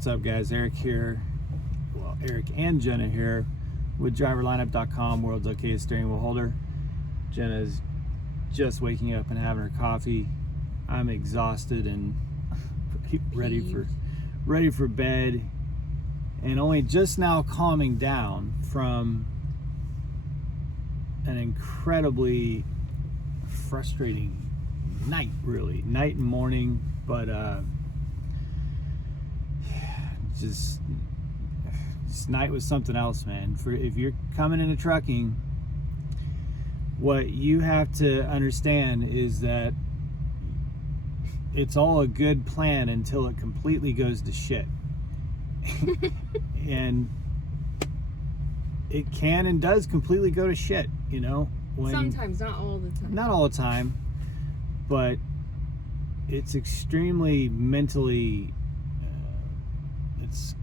what's up, guys? Eric here. Well, Eric and Jenna here with driverlineup.com, world's okayest steering wheel holder. Jenna's just waking up and having her coffee. I'm exhausted and ready for bed, and only just now calming down from an incredibly frustrating night, really. Night and morning, but just this night was something else, man. If you're coming into trucking, what you have to understand is that it's all a good plan until it completely goes to shit. And it can and does completely go to shit, you know? Sometimes, not all the time. Not all the time, but it's extremely mentally,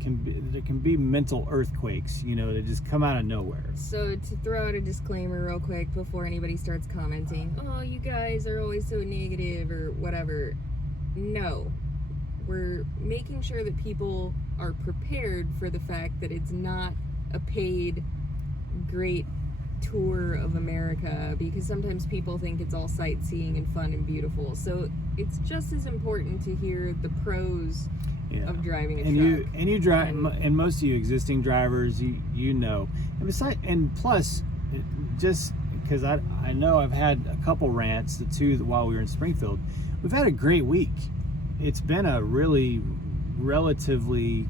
there can be mental earthquakes, you know, that just come out of nowhere. So to throw out a disclaimer real quick before anybody starts commenting, oh, you guys are always so negative or whatever. No, we're making sure that people are prepared for the fact that it's not a paid, great tour of America, because sometimes people think it's all sightseeing and fun and beautiful. So it's just as important to hear the pros of driving a truck. You drive, and most of you existing drivers, you know. And plus, just because I know I've had a couple rants, the two while we were in Springfield. We've had a great week. It's been a really relatively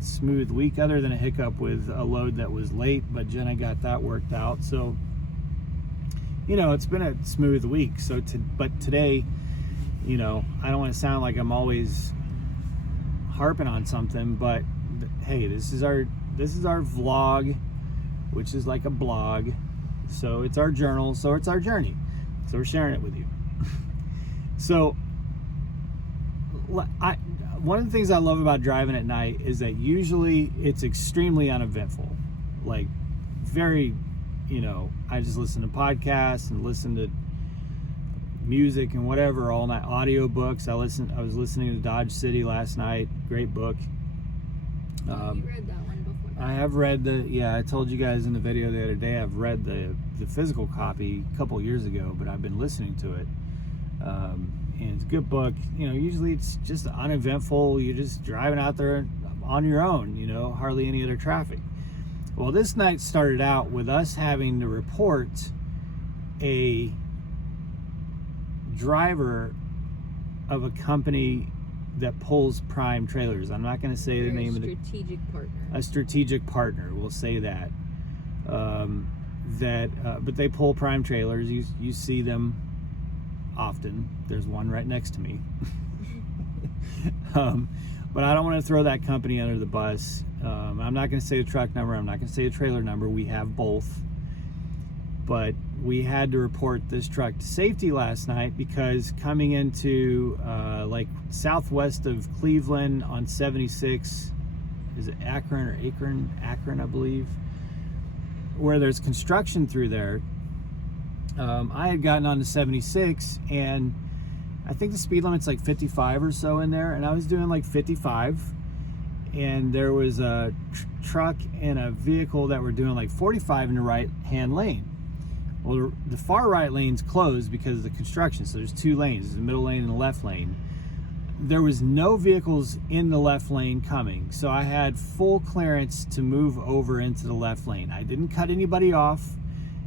smooth week, other than a hiccup with a load that was late, but Jenna got that worked out. So, you know, it's been a smooth week. But today, you know, I don't want to sound like I'm always harping on something, but hey, this is our vlog, which is like a blog. So it's our journal, so it's our journey. So we're sharing it with you. So one of the things I love about driving at night is that usually it's extremely uneventful. Like, very, you know, I just listen to podcasts and listen to music and whatever, all night, audio books. I was listening to Dodge City last night. Great book. You read that one before. I have read I told you guys in the video the other day, I've read the physical copy a couple years ago, but I've been listening to it. And it's a good book. You know, usually it's just uneventful. You're just driving out there on your own, you know, hardly any other traffic. Well, this night started out with us having to report a driver of a company that pulls prime trailers. I'm not going to say the name of the strategic partner. A strategic partner, we'll say that. But they pull prime trailers. You see them often. There's one right next to me. But I don't want to throw that company under the bus. I'm not going to say the truck number. I'm not going to say the trailer number. We have both. But we had to report this truck to safety last night because coming into like southwest of Cleveland on 76, is it Akron, I believe, where there's construction through there. I had gotten onto 76, and I think the speed limit's like 55 or so in there, and I was doing like 55, and there was a truck and a vehicle that were doing like 45 in the right hand lane. Well, the far right lane's closed because of the construction, so there's two lanes, the middle lane and the left lane. There was no vehicles in the left lane coming, so I had full clearance to move over into the left lane. I didn't cut anybody off.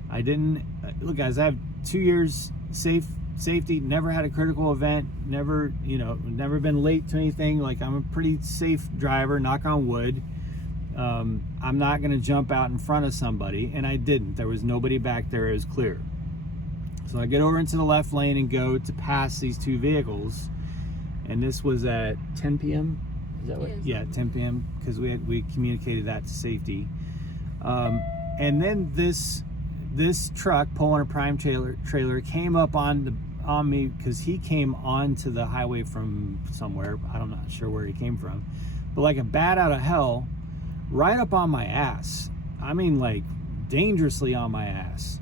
I didn't, look guys, I have 2 years safety, never had a critical event, never been late to anything. Like, I'm a pretty safe driver, knock on wood. I'm not going to jump out in front of somebody, and I didn't. There was nobody back there. It was clear. So I get over into the left lane and go to pass these two vehicles, and this was at 10 p.m. Is that what? Yeah, 10 p.m. because we communicated that to safety. And then this truck pulling a prime trailer came up on me because he came onto the highway from somewhere. I'm not sure where he came from, but like a bat out of hell, right up on my ass. I mean, like, dangerously on my ass,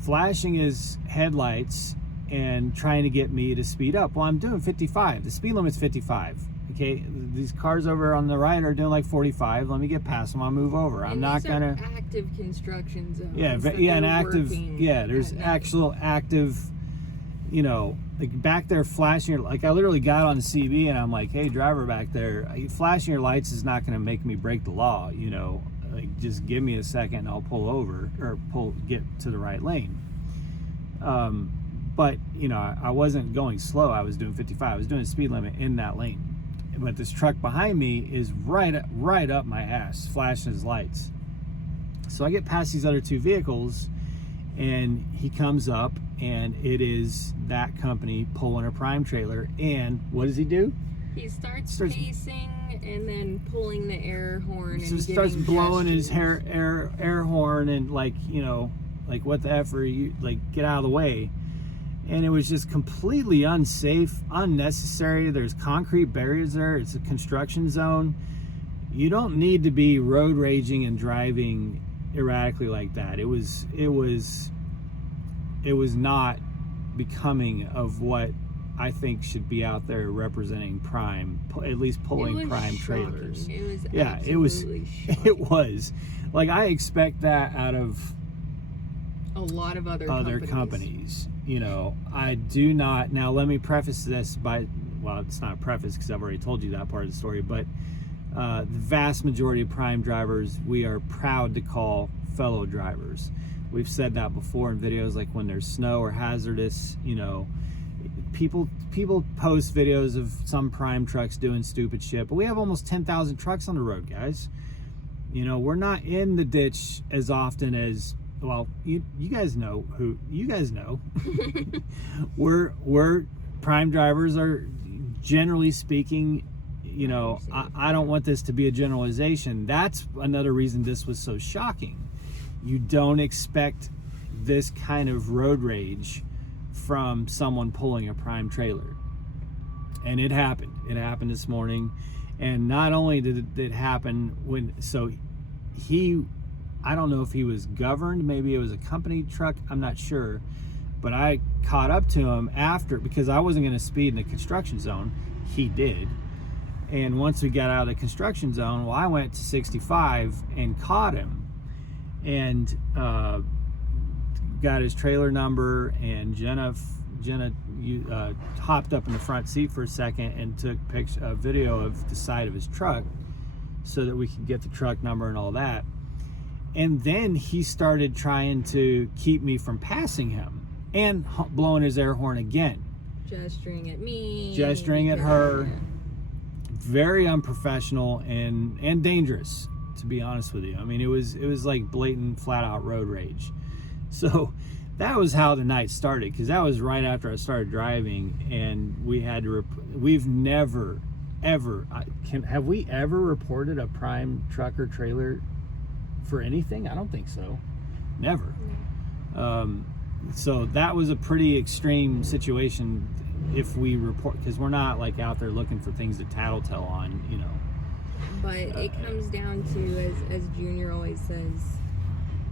flashing his headlights and trying to get me to speed up. Well, I'm doing 55. The speed limit's 55. Okay, these cars over on the right are doing like 45. Let me get past them. I'll move over. I'm not gonna. Active construction zones. Yeah, an active. Yeah, there's actual active. You know, like back there flashing. Like I literally got on the CB and I'm like, hey, driver back there, flashing your lights is not gonna make me break the law. You know, like just give me a second and I'll pull over or get to the right lane. But you know, I wasn't going slow. I was doing 55. I was doing a speed limit in that lane. But this truck behind me is right up my ass, flashing his lights. So I get past these other two vehicles, and he comes up, and it is that company pulling a prime trailer. And what does he do? He starts pacing and then pulling the air horn. So starts blowing his air horn and like, you know, like what the F are you, like get out of the way. And it was just completely unsafe, unnecessary. There's concrete barriers there. It's a construction zone. You don't need to be road raging and driving erratically like that. It was not becoming of what I think should be out there representing prime, at least pulling prime trailers. It was shocking. It was. Like I expect that out of a lot of other companies. You know, I do not. Now, let me preface this by, well, it's not a preface because I've already told you that part of the story, but the vast majority of prime drivers, we are proud to call fellow drivers. We've said that before in videos, like when there's snow or hazardous, you know, people post videos of some prime trucks doing stupid shit, but we have almost 10,000 trucks on the road, guys. You know, we're not in the ditch as often as, well, you guys know who you guys know. we're prime drivers are generally speaking, you know, I don't want this to be a generalization. That's another reason this was so shocking. You don't expect this kind of road rage from someone pulling a prime trailer. And it happened. It happened this morning. And not only did it happen I don't know if he was governed, maybe it was a company truck, I'm not sure. But I caught up to him after, because I wasn't going to speed in the construction zone. He did. And once we got out of the construction zone, well, I went to 65 and caught him. And got his trailer number, and Jenna hopped up in the front seat for a second and took a video of the side of his truck so that we could get the truck number and all that. And then he started trying to keep me from passing him and blowing his air horn again. Gesturing at me. Gesturing at her. Very unprofessional and dangerous, to be honest with you. I mean, it was like blatant, flat out road rage. So that was how the night started, because that was right after I started driving, and we had to, we've never, ever, have we ever reported a prime truck or trailer for anything? I don't think so. Never. So that was a pretty extreme situation if we report, because we're not like out there looking for things to tattletale on, you know. But it comes down to, as Junior always says,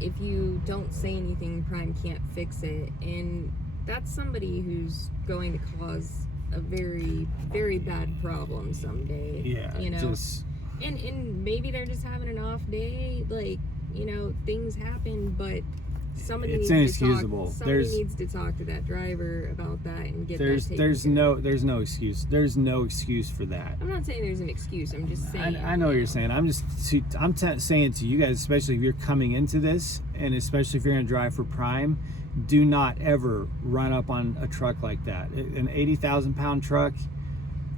if you don't say anything, prime can't fix it. And that's somebody who's going to cause a very, very bad problem someday. Yeah. You know? And maybe they're just having an off day, like, you know, things happen, but somebody needs to talk to that driver about that and get that taken there's no excuse. There's no excuse for that. I'm not saying there's an excuse. I'm just saying. I know what you're saying. I'm saying to you guys, especially if you're coming into this, and especially if you're going to drive for prime, do not ever run up on a truck like that. An 80,000 pound truck.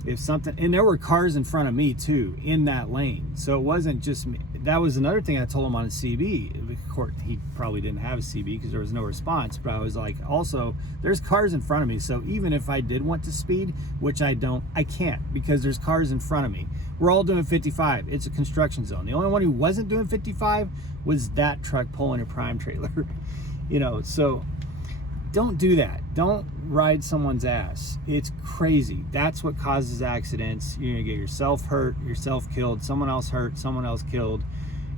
If something, and there were cars in front of me too in that lane, so it wasn't just me. That was another thing I told him on a CB. Of course, he probably didn't have a CB because there was no response, but I was like, also, there's cars in front of me, so even if I did want to speed, which I can't, because there's cars in front of me. We're all doing 55. It's a construction zone. The only one who wasn't doing 55 was that truck pulling a prime trailer. You know, so don't do that. Don't ride someone's ass. It's crazy. That's what causes accidents. You're gonna get yourself hurt, yourself killed, someone else hurt, someone else killed.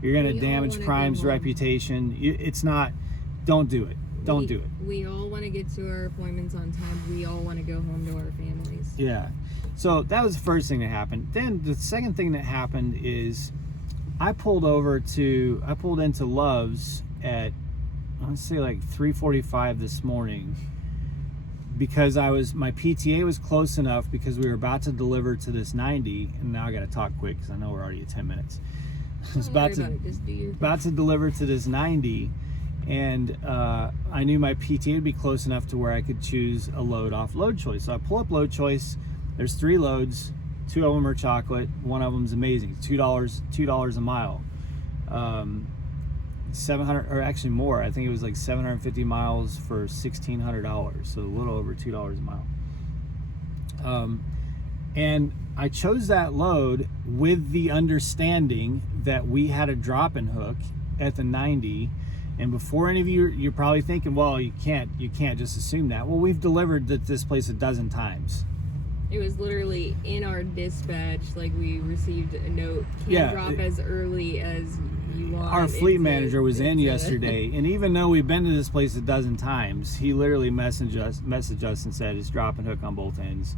You're gonna damage prime's reputation. It's not. Don't do it. Don't do it. We all want to get to our appointments on time. We all want to go home to our families. Yeah. So that was the first thing that happened. Then the second thing that happened is I pulled into Love's at, let's say, like 3:45 this morning, because my PTA was close enough, because we were about to deliver to this 90, and now I got to talk quick because I know we're already at 10 minutes. I was about to deliver to this 90, and I knew my PTA would be close enough to where I could choose a load off Load Choice. So I pull up Load Choice. There's 3 loads. 2 of them are chocolate. One of them's amazing. $2 a mile. 700, or actually more. I think it was like 750 miles for $1,600. So a little over $2 a mile. And I chose that load with the understanding that we had a drop-in hook at the 90. And before any of you're probably thinking, well, you can't just assume that. Well, we've delivered this place a dozen times. It was literally in our dispatch, like we received a note, drop as early as you want. Our fleet manager was in yesterday, and even though we've been to this place a dozen times, he literally messaged us and said it's drop and hook on both ends.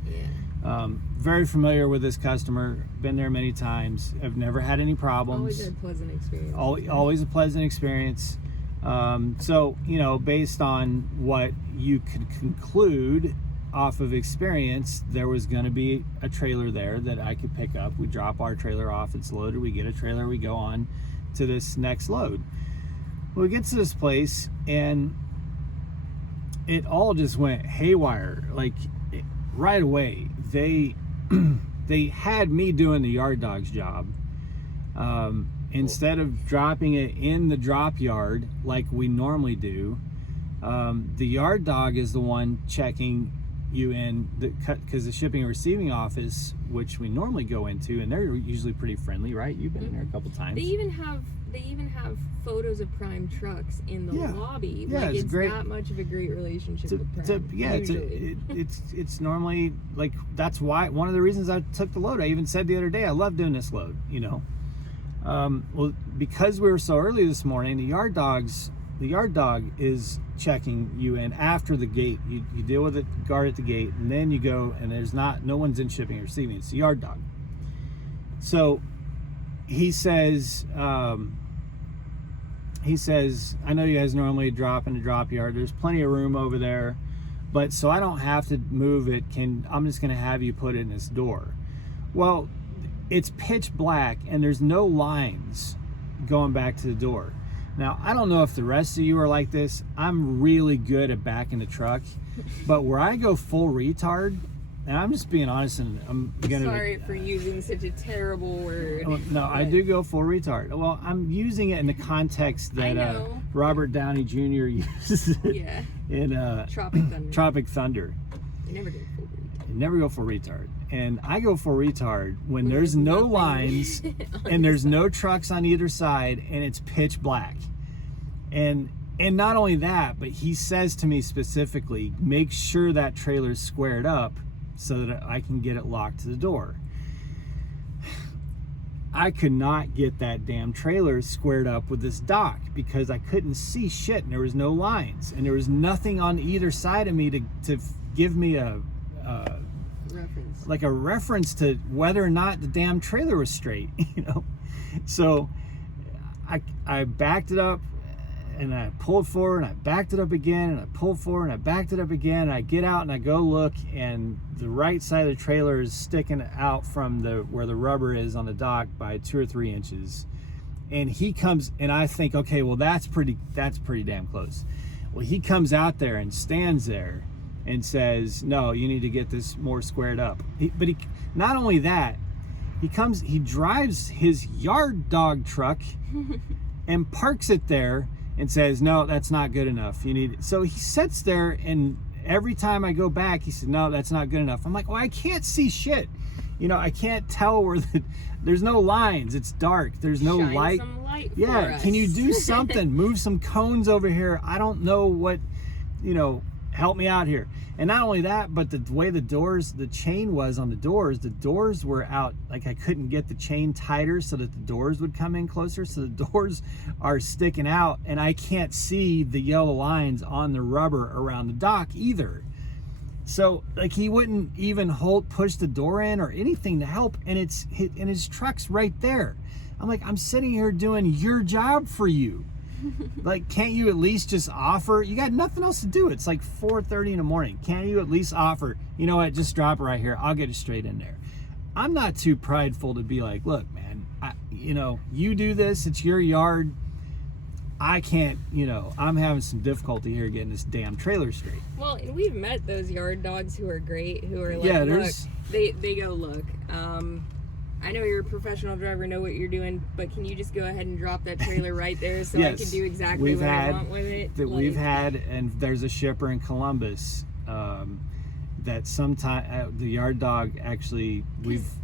Yeah. Very familiar with this customer, been there many times. I've never had any problems. Always a pleasant experience. Always a pleasant experience. So, based on what you could conclude off of experience, there was going to be a trailer there that I could pick up. We drop our trailer off, it's loaded, we get a trailer, we go on to this next load. Well, we get to this place and it all just went haywire. Like right away, they had me doing the yard dog's job. Instead of dropping it in the drop yard like we normally do, the yard dog is the one checking you in, because the shipping and receiving office, which we normally go into, and they're usually pretty friendly, right? You've been in there a couple times. They even have photos of Prime trucks in the lobby. Yeah, like, it's great. That much of a great relationship with Prime. It's normally, like, that's why one of the reasons I took the load. I even said the other day, I love doing this load. Well, because we were so early this morning, the yard dog is checking you in after the gate. You deal with it, guard at the gate, and then you go, and no one's in shipping or receiving. It's the yard dog. So he says, I know you guys normally drop in a drop yard. There's plenty of room over there, but so I don't have to move it, I'm just going to have you put it in this door. Well, it's pitch black and there's no lines going back to the door. Now, I don't know if the rest of you are like this. I'm really good at backing the truck, but where I go full retard, and I'm just being honest, and I'm gonna... Sorry for using such a terrible word. No, I do go full retard. Well, I'm using it in the context that Robert Downey Jr. uses in Tropic Thunder. You never go full retard. Never go full retard. And I go full retard when there's no lines and there's no trucks on either side and it's pitch black. And not only that, but he says to me specifically, make sure that trailer's squared up so that I can get it locked to the door. I could not get that damn trailer squared up with this dock because I couldn't see shit, and there was no lines and there was nothing on either side of me to give me a reference to whether or not the damn trailer was straight, So I backed it up and I pulled forward and I backed it up again and I pulled forward and I backed it up again, and I get out and I go look, and the right side of the trailer is sticking out from where the rubber is on the dock by 2 or 3 inches. And he comes, and I think, okay, well, that's pretty damn close. Well, he comes out there and stands there and says, no, you need to get this more squared up. But not only that, he drives his yard dog truck and parks it there and says, no, that's not good enough. So he sits there, and every time I go back, he said, no, that's not good enough. I'm like, well, I can't see shit. I can't tell where there's no lines. It's dark. There's no light. Some light for us. Can you do something? Move some cones over here. I don't know what, help me out here. And not only that, but the way the chain was on the doors were out. Like, I couldn't get the chain tighter so that the doors would come in closer. So the doors are sticking out, and I can't see the yellow lines on the rubber around the dock either. So like he wouldn't even push the door in or anything to help, and his truck's right there. I'm like, I'm sitting here doing your job for you. Like, can't you at least just offer? You got nothing else to do. It's like 4:30 in the morning. Can't you at least offer, you know what, just drop it right here. I'll get it straight in there. I'm not too prideful to be like, look, man, you do this. It's your yard. I can't, I'm having some difficulty here getting this damn trailer straight. Well, and we've met those yard dogs who are great, who are like, Yeah, look, they go, look, I know you're a professional driver, know what you're doing, but can you just go ahead and drop that trailer right there so Yes, I can do exactly what I want with it? We've had, and there's a shipper in Columbus that sometimes the yard dog actually,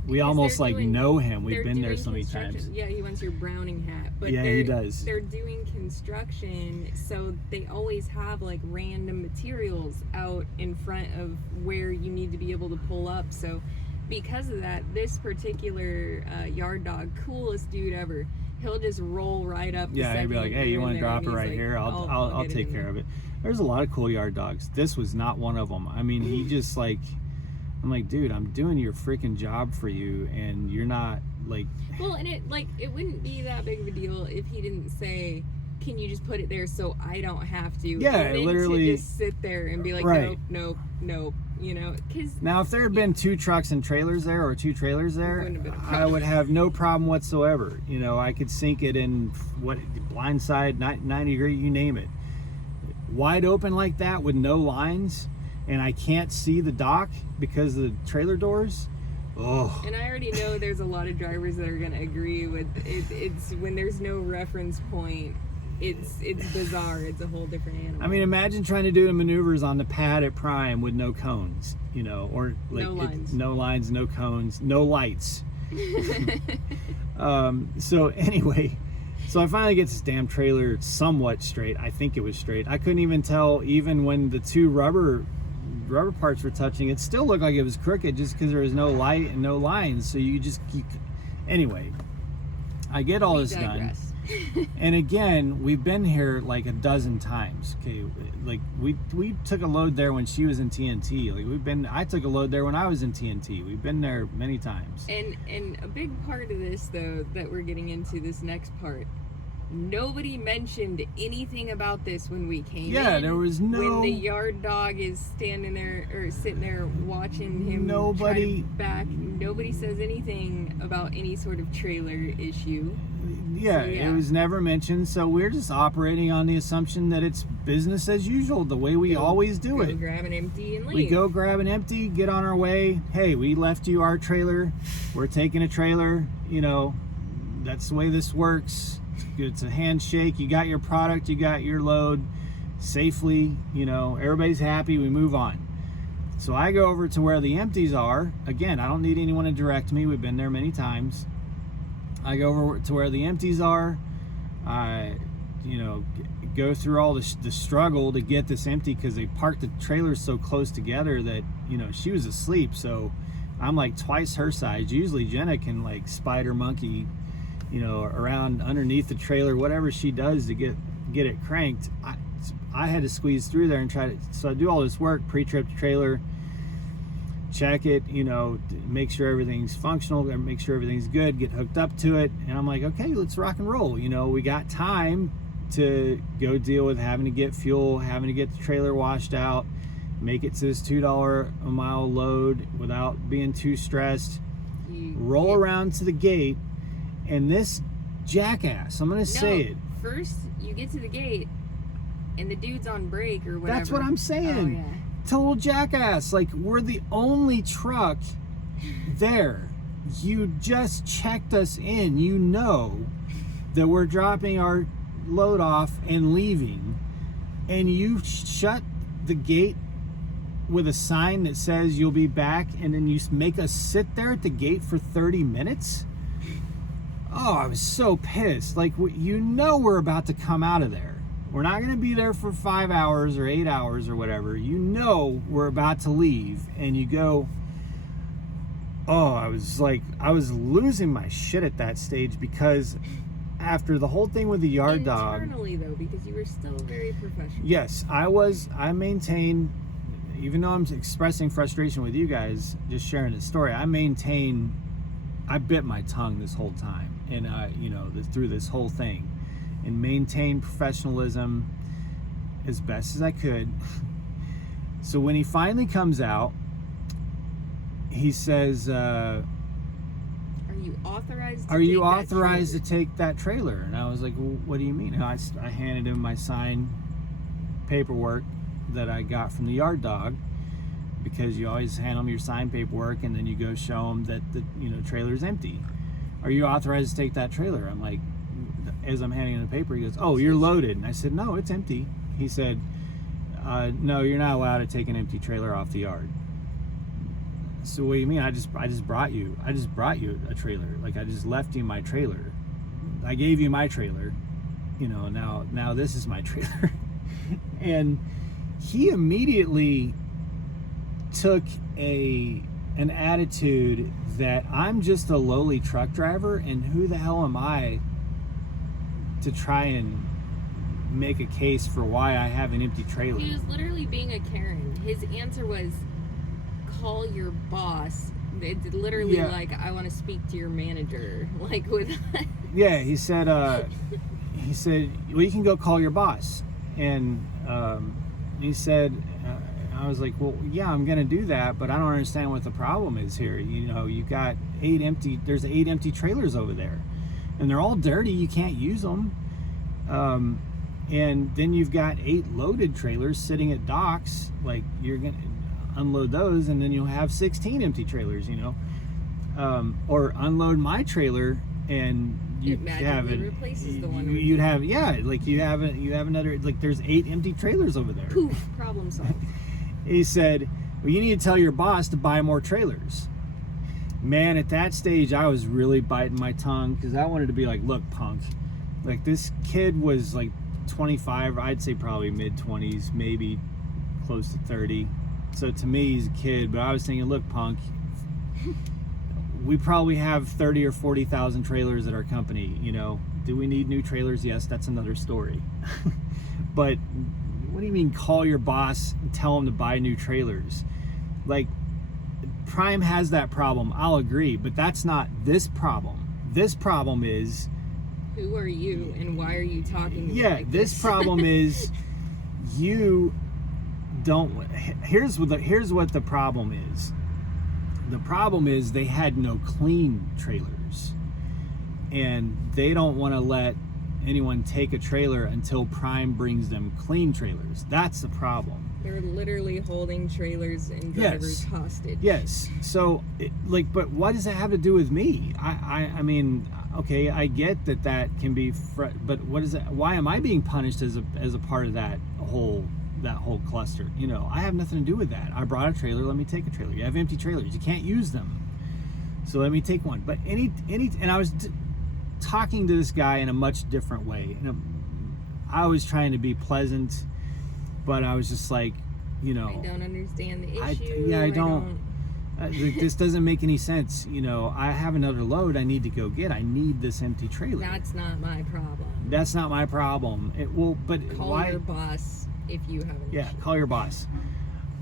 we almost like know him. We've been there so many times. Yeah, he wants your Browning hat. But yeah, he does. They're doing construction, so they always have like random materials out in front of where you need to be able to pull up. So because of that, this particular yard dog, coolest dude ever, he'll just roll right up. Yeah, he'd be like, hey, you want to drop it right here? I'll take care of it. There's a lot of cool yard dogs. This was not one of them. I mean, he just like, I'm like, dude, I'm doing your freaking job for you, and you're not like. Well, and it wouldn't be that big of a deal if he didn't say, can you just put it there so I don't have to? Yeah, and then literally. to just sit there and be like, right. nope. Because now, if there had been 2 trucks and trailers there, or 2 trailers there, I would have no problem whatsoever. I could sink it in blind side, 90 degree, you name it. Wide open like that with no lines, and I can't see the dock because of the trailer doors. Oh. And I already know there's a lot of drivers that are going to agree with it. It's when there's no reference point. It's bizarre. It's a whole different animal. I mean, imagine trying to do the maneuvers on the pad at Prime with no cones, or like no lines, no cones, no lights. So anyway, so I finally get this damn trailer somewhat straight. I think it was straight. I couldn't even tell, even when the 2 rubber parts were touching. It still looked like it was crooked just because there was no light and no lines. So anyway, I get all this done. And again, we've been here like a dozen times. Okay, like we took a load there when she was in TNT. Like I took a load there when I was in TNT. We've been there many times. And a big part of this, though, that we're getting into this next part, nobody mentioned anything about this when we came in. Yeah, there was no. When the yard dog is standing there or sitting there watching him. Nobody says anything about any sort of trailer issue. Yeah, it was never mentioned, so we're just operating on the assumption that it's business as usual, the way we always do it. Go grab an empty and leave. We go grab an empty, get on our way. Hey, we left you our trailer. We're taking a trailer. That's the way this works. It's a handshake. You got your product, you got your load safely. Everybody's happy. We move on. So I go over to where the empties are. Again, I don't need anyone to direct me. We've been there many times. I go over to where the empties are. I, go through all the struggle to get this empty because they parked the trailers so close together that, she was asleep. So I'm like twice her size. Usually Jenna can like spider monkey, around underneath the trailer, whatever she does to get it cranked. I had to squeeze through there and so I do all this work, pre-trip trailer, check it, make sure everything's functional, make sure everything's good, get hooked up to it, and I'm like, okay, let's rock and roll. We got time to go deal with having to get fuel, having to get the trailer washed out, make it to this $2 a mile load without being too stressed, roll around to the gate, and this jackass, I'm gonna say it. First, you get to the gate, and the dude's on break or whatever. That's what I'm saying. Oh, yeah. Total jackass. Like, we're the only truck there. You just checked us in. You know that we're dropping our load off and leaving, and you shut the gate with a sign that says you'll be back, and then you make us sit there at the gate for 30 minutes? Oh, I was so pissed. Like, we're about to come out of there. We're not going to be there for 5 hours or 8 hours or whatever. We're about to leave, and you go, oh, I was losing my shit at that stage, because after the whole thing with the yard dog. Internally, though, because you were still very professional. Yes, I maintained even though I'm expressing frustration with you guys, just sharing the story, I bit my tongue this whole time, and through this whole thing, and maintained professionalism as best as I could. So when he finally comes out, he says, "Are you authorized? To take that trailer?" And I was like, "Well, what do you mean?" And I handed him my signed paperwork that I got from the yard dog, because you always hand them your signed paperwork and then you go show them that the trailer's empty. "Are you authorized to take that trailer?" I'm like, as I'm handing him the paper, he goes, "Oh, you're loaded." And I said, "No, it's empty." He said, "No, you're not allowed to take an empty trailer off the yard." So what do you mean? I just brought you a trailer. Like, I just left you my trailer. I gave you my trailer. Now this is my trailer. And he immediately took an attitude that I'm just a lowly truck driver, and who the hell am I to try and make a case for why I have an empty trailer. He was literally being a Karen. His answer was, "Call your boss." It's literally like, "I want to speak to your manager." Like, with yeah, he said, "Well, you can go call your boss." And he said, I was like, "Well, yeah, I'm gonna do that, but I don't understand what the problem is here. You got there's 8 empty trailers over there, and they're all dirty. You can't use them. And then you've got 8 loaded trailers sitting at docks. Like, you're gonna unload those, and then you'll have 16 empty trailers, or unload my trailer, and you have it. Replaces the one you have another, like, there's 8 empty trailers over there. Poof, problem solved." He said, "Well, you need to tell your boss to buy more trailers." Man, at that stage, I was really biting my tongue, because I wanted to be like, "Look, punk, like, this kid was like 25, I'd say probably mid-20s, maybe close to 30. So to me, he's a kid, but I was thinking, look, punk, we probably have 30 or 40,000 trailers at our company. Do we need new trailers? Yes, that's another story. But what do you mean, call your boss and tell him to buy new trailers? Like, Prime has that problem, I'll agree, but that's not this problem. This problem is, who are you and why are you talking to me like this problem is, you don't. Here's what the problem is. The problem is they had no clean trailers, and they don't want to let anyone take a trailer until Prime brings them clean trailers. That's the problem. They're literally holding trailers and drivers hostage. Yes. So, but what does that have to do with me? I mean, okay, I get that can be, but what is that? Why am I being punished as a part of that whole cluster? I have nothing to do with that. I brought a trailer. Let me take a trailer. You have empty trailers. You can't use them. So let me take one. But and I was talking to this guy in a much different way. I was trying to be pleasant, but I was just like, I don't understand the issue. I don't. This doesn't make any sense. I have another load I need to go get. I need this empty trailer. That's not my problem. That's not my problem. But call your boss if you have an issue. Call your boss.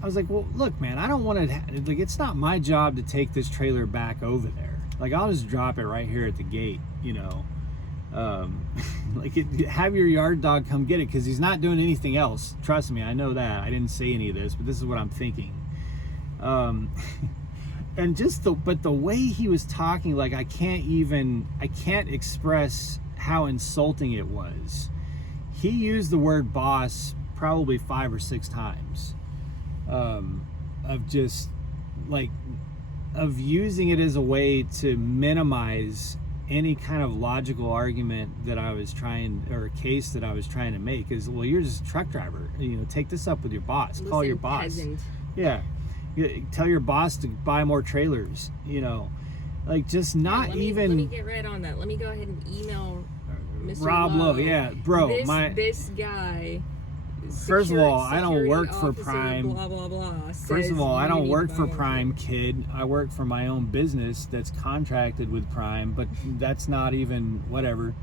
I was like, well, look, man, I don't want to. Like, it's not my job to take this trailer back over there. Like, I'll just drop it right here at the gate. Have your yard dog come get it, because he's not doing anything else. Trust me, I know that. I didn't say any of this, but this is what I'm thinking. And but the way he was talking, like, I can't express how insulting it was. He used the word boss probably 5 or 6 times, of just like, of using it as a way to minimize any kind of logical argument that I was trying, or a case that I was trying to make. Is, well, you're just a truck driver. Take this up with your boss. Call your boss. Peasant. Yeah. Tell your boss to buy more trailers. Like, just not even. Let me get right on that. Let me go ahead and email Mr. Rob Lowe. Yeah, bro. This guy. First of all, I don't work for Prime. Blah blah blah. First of all, I don't work for Prime, kid. I work for my own business that's contracted with Prime, but that's not even whatever.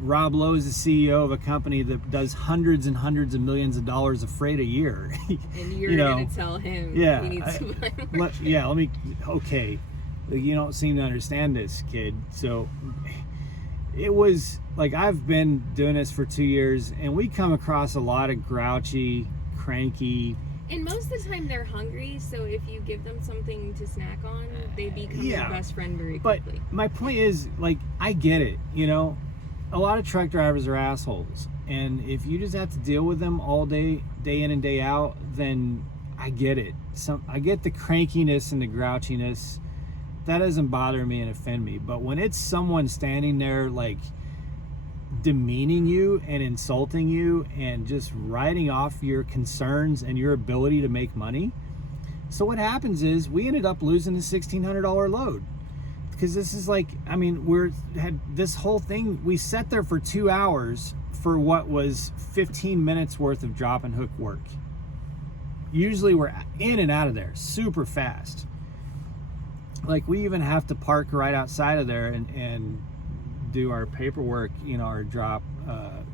Rob Lowe is the CEO of a company that does hundreds and hundreds of millions of dollars of freight a year. And you're going to tell him he needs to buy more. Okay. You don't seem to understand this, kid. So it was like, I've been doing this for 2 years, and we come across a lot of grouchy, cranky. And most of the time they're hungry, so if you give them something to snack on, they become your best friend very quickly. But my point is, like, I get it, you know? A lot of truck drivers are assholes, and if you just have to deal with them all day, day in and day out, then I get it. I get the crankiness and the grouchiness. That doesn't bother me and offend me. But when it's someone standing there, like, demeaning you and insulting you and just writing off your concerns and your ability to make money. So what happens is, we ended up losing a $1,600 load. Because this is like, I mean, had this whole thing, we sat there for 2 hours for what was 15 minutes worth of drop and hook work. Usually we're in and out of there super fast. Like, we even have to park right outside of there and do our paperwork, you know, our drop,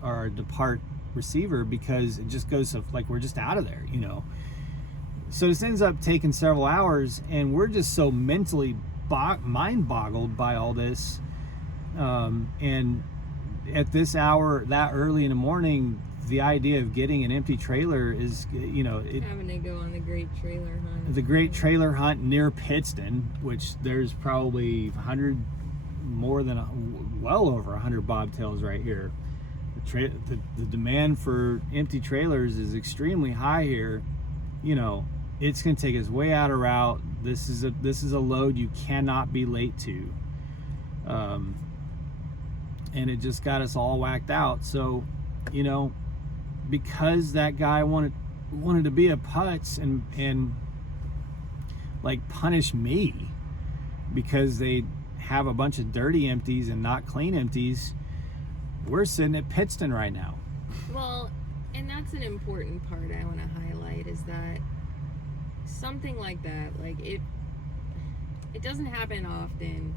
our depart receiver, because it just goes so, like, we're just out of there, you know. So this ends up taking several hours, and we're just so mentally mind boggled by all this, and at this hour, that early in the morning, the idea of getting an empty trailer is, you know, having to go on the Great Trailer Hunt. The Great Trailer Hunt near Pittston, which there's probably well over 100 bobtails right here. The demand for empty trailers is extremely high here. You know, it's going to take us way out of route. This is a load you cannot be late to, and it just got us all whacked out. So, you know, because that guy wanted to be a putz and like punish me because they have a bunch of dirty empties and not clean empties, we're sitting at Pittston right now. Well, and that's an important part I want to highlight, is that something like that, like, it doesn't happen often,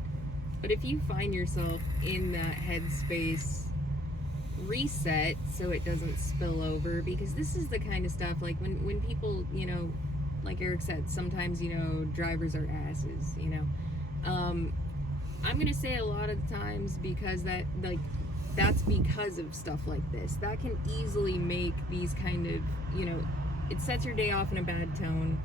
but if you find yourself in that headspace, reset so it doesn't spill over, because this is the kind of stuff, like, when people, you know, like Eric said, sometimes, you know, drivers are asses, you know. I'm gonna say a lot of the times, because that's because of stuff like this. That can easily make these kind of, you know, it sets your day off in a bad tone,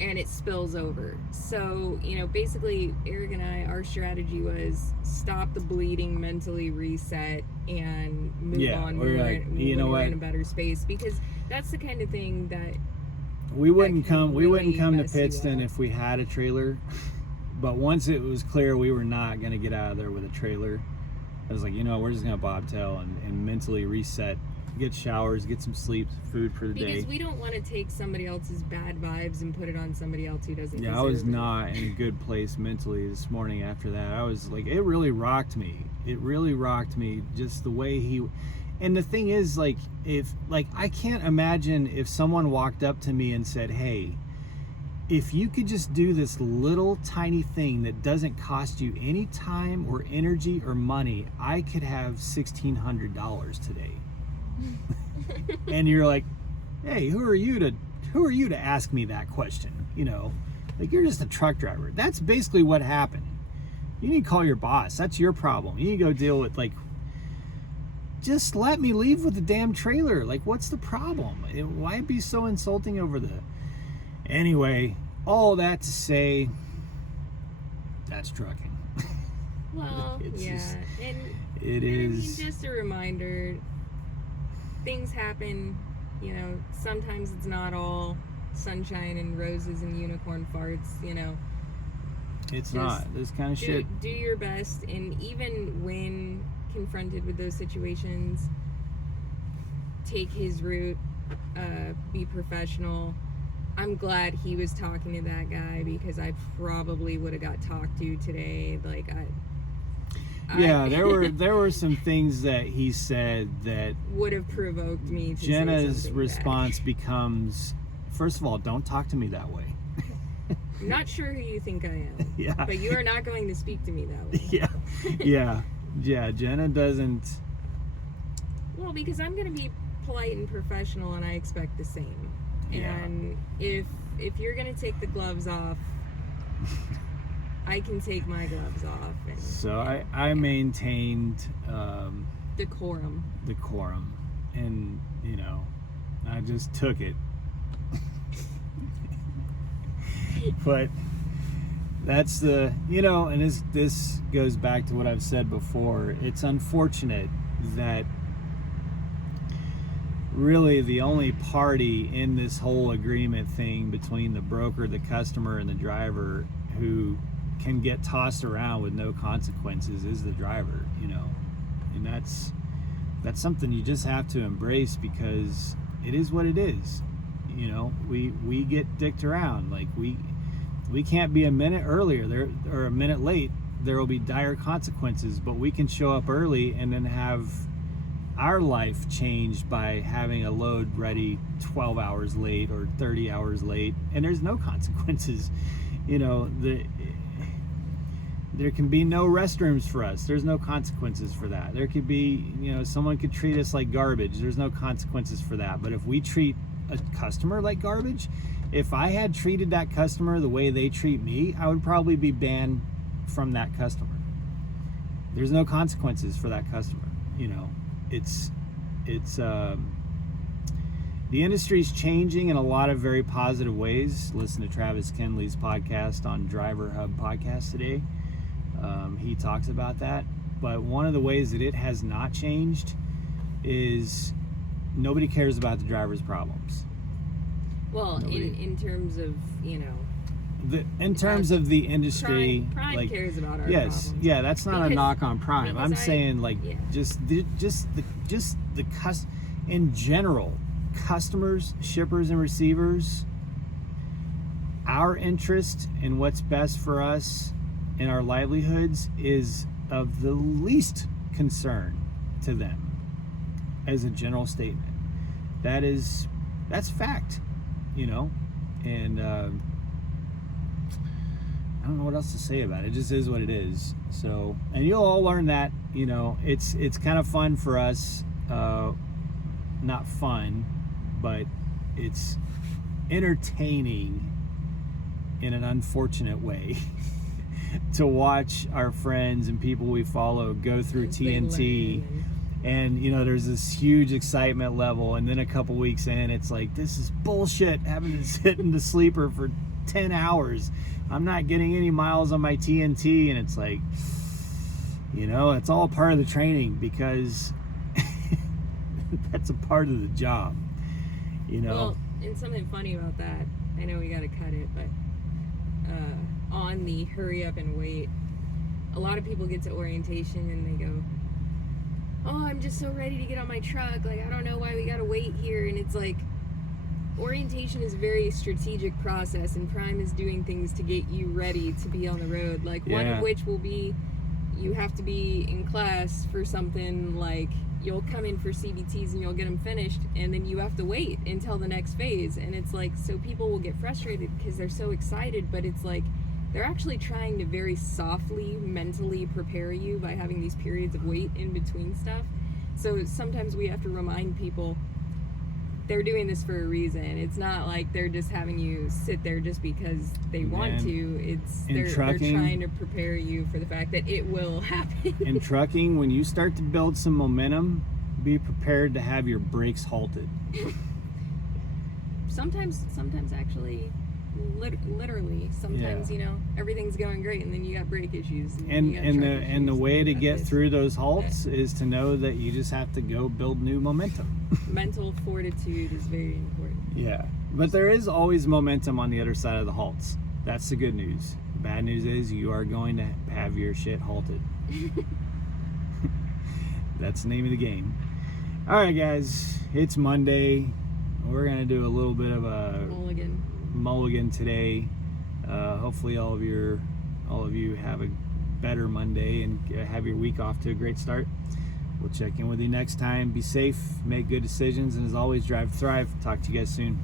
and it spills over. So, you know, basically, Eric and I, our strategy was stop the bleeding, mentally reset, and move on. We're in a better space, because that's the kind of thing that we wouldn't come to Pittston if we had a trailer. But once it was clear we were not going to get out of there with a trailer, I was like, you know, we're just going to bobtail and mentally reset, get showers, get some sleep, food for the day. Because we don't want to take somebody else's bad vibes and put it on somebody else who doesn't deserve it. I was not in a good place mentally this morning after that. I was like, it really rocked me. It really rocked me, just the way he... And the thing is, like, I can't imagine if someone walked up to me and said, hey, if you could just do this little tiny thing that doesn't cost you any time or energy or money, I could have $1,600 today. And you're like, hey, who are you to ask me that question? You know, like, you're just a truck driver. That's basically what happened. You need to call your boss. That's your problem. You need to go deal with, like, just let me leave with the damn trailer. Like, what's the problem? Why be so insulting over the... Anyway, all that to say, that's trucking. Well, yeah. It is. I mean, just a reminder, things happen, you know, sometimes it's not all sunshine and roses and unicorn farts, you know. It's not. This kind of shit. Do your best, and even when confronted with those situations, take his route, be professional. I'm glad he was talking to that guy, because I probably would have got talked to today. Like, there were some things that he said that would have provoked me to Jenna's say response back. becomes, first of all, don't talk to me that way. I'm not sure who you think I am. Yeah. But you are not going to speak to me that way. Yeah. Yeah, Jenna doesn't. Well, because I'm gonna be polite and professional, and I expect the same. Yeah. And if you're gonna take the gloves off, I can take my gloves off. And, So I maintained decorum. and I just took it. But that's the and this goes back to what I've said before. It's unfortunate that really the only party in this whole agreement thing between the broker, the customer, and the driver who can get tossed around with no consequences is the driver, and that's something you just have to embrace, because it is what it is. We get dicked around. Like we can't be a minute earlier there or a minute late. There will be dire consequences, but we can show up early and then have our life changed by having a load ready 12 hours late or 30 hours late, and there's no consequences. There can be no restrooms for us. There's no consequences for that. There could be, someone could treat us like garbage. There's no consequences for that. But if we treat a customer like garbage, if I had treated that customer the way they treat me, I would probably be banned from that customer. There's no consequences for that customer. It's the industry's changing in a lot of very positive ways. Listen to Travis Kenley's podcast on Driver Hub podcast today. He talks about that. But one of the ways that it has not changed is nobody cares about the driver's problems. Well, in terms of, in terms of the industry, Prime cares about our problems. Yeah, that's not a knock on Prime. I'm saying just the in general, customers, shippers, and receivers, our interest in what's best for us and our livelihoods is of the least concern to them, as a general statement. That's fact, and I don't know what else to say about it. It just is what it is. So, and you'll all learn that, it's kind of fun for us, not fun, but it's entertaining in an unfortunate way to watch our friends and people we follow go through TNT, and there's this huge excitement level, and then a couple weeks in, it's like, this is bullshit, having to sit in the sleeper for 10 hours. I'm not getting any miles on my TNT, and it's like, it's all part of the training, because that's a part of the job, Well, and something funny about that, I know we gotta cut it, but on the hurry up and wait, a lot of people get to orientation and they go, oh, I'm just so ready to get on my truck, like, I don't know why we gotta wait here. And it's like, orientation is a very strategic process, and Prime is doing things to get you ready to be on the road. Like, one of which will be, you have to be in class for something, like you'll come in for CBTs and you'll get them finished, and then you have to wait until the next phase. And it's like, so people will get frustrated because they're so excited, but it's like, they're actually trying to very softly mentally prepare you by having these periods of wait in between stuff. So sometimes we have to remind people they're doing this for a reason. It's not like they're just having you sit there just because they want to. It's they're trying to prepare you for the fact that it will happen. In trucking, when you start to build some momentum, be prepared to have your brakes halted. Sometimes actually, literally, sometimes everything's going great, and then you got brake issues. And the way to get through those halts is to know that you just have to go build new momentum. Mental fortitude is very important. Yeah, but there is always momentum on the other side of the halts. That's the good news. The bad news is you are going to have your shit halted. That's the name of the game. All right, guys, it's Monday. We're gonna do a little bit of a mulligan today. Hopefully all of you have a better Monday and have your week off to a great start. We'll check in with you next time. Be safe, make good decisions, and as always, drive to thrive. Talk to you guys soon.